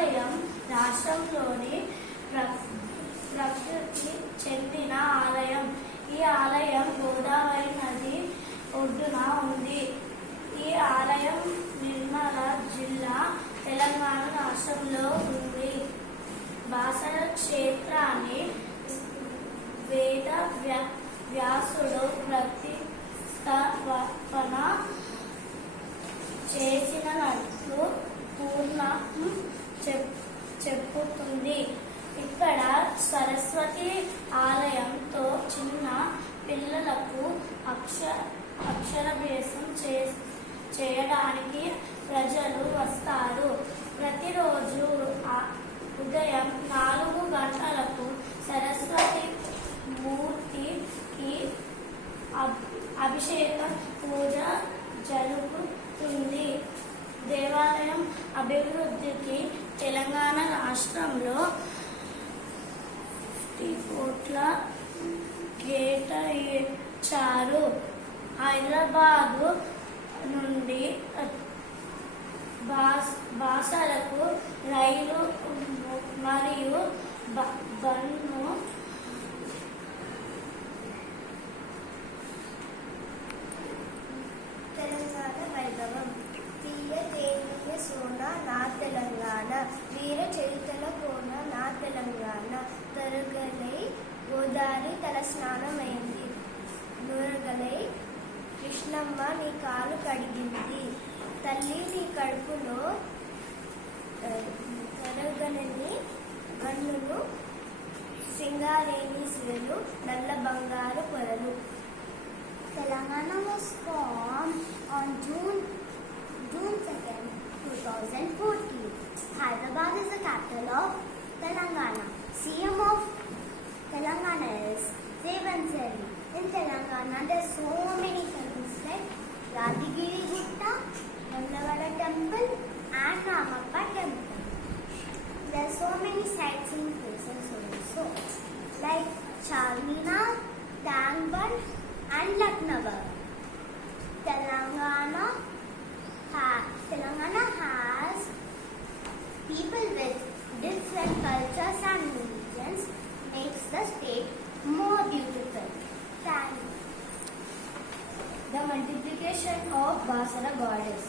ఆలయం రాష్ట్రంలోని ప్రకృతి చెందిన ఆలయం. ఈ ఆలయం గోదావరి నది ఒడ్డున ఉంది. ఈ ఆలయం నిర్మల్ జిల్లా, తెలంగాణ రాష్ట్రంలో ఉంది. బాసర క్షేత్రాన్ని వేద వ్యాసుడు ప్రతిష్టాపన చేసినట్లు పురాణం చెప్పుతుంది. ఇక్కడ సరస్వతి ఆలయంతో చిన్న పిల్లలకు అక్షరాభ్యాసం చేయడానికి ప్రజలు వస్తారు. ప్రతిరోజు ఉదయం 4 గంటలకు సరస్వతి మూర్తికి అభిషేక పూజ జరుగుతుంది. దేవాలయం అభివృద్ధికి తెలంగాణ రాష్ట్రంలో 50 కోట్ల కేటాయించారు. హైదరాబాదు నుండి బాసరకు రైలు మరియు బస్సు తెలంగాణ వైభవం. తీయ తేనీయ సోన నా తెలంగాణ, వీర చరితల కోన నా తెలంగాణ. తరగలై గోదావరి తల స్నానమైంది, నురగలై కృష్ణమ్మ నీ కాలు కడిగింది. తల్లి నీ కడుపులో తరగలని గన్నులు, సింగారేణి సిరలు, నల్ల బంగారు పొరలు. Telangana was formed on June 2nd, 2014. Hyderabad is the capital of Telangana. CM of Telangana is Revanth Reddy. In Telangana, there are so many temples like Yadigiri Gutta, Vemulavada Temple, and Ramappa Temple. There are so many sightseeing places also, like Charminar, Tangban, and Lucknow. Telangana has people with different cultures and religions, makes the state more beautiful. Thank you. The multiplication of Basara goddess.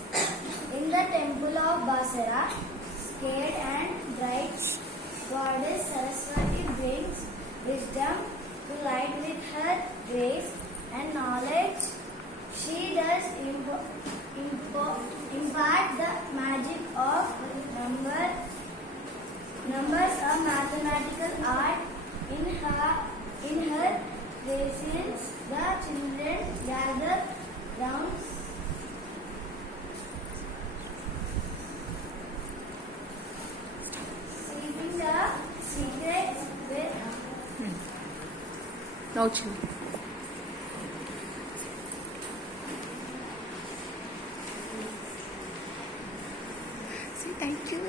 In the temple of Basara, scared and bright goddess Saraswati brings wisdom to light with her grace and knowledge. She does impart the magic of numbers, a mathematical art. In her presence, the children gather round seeking the secrets with No chill. Say thank you.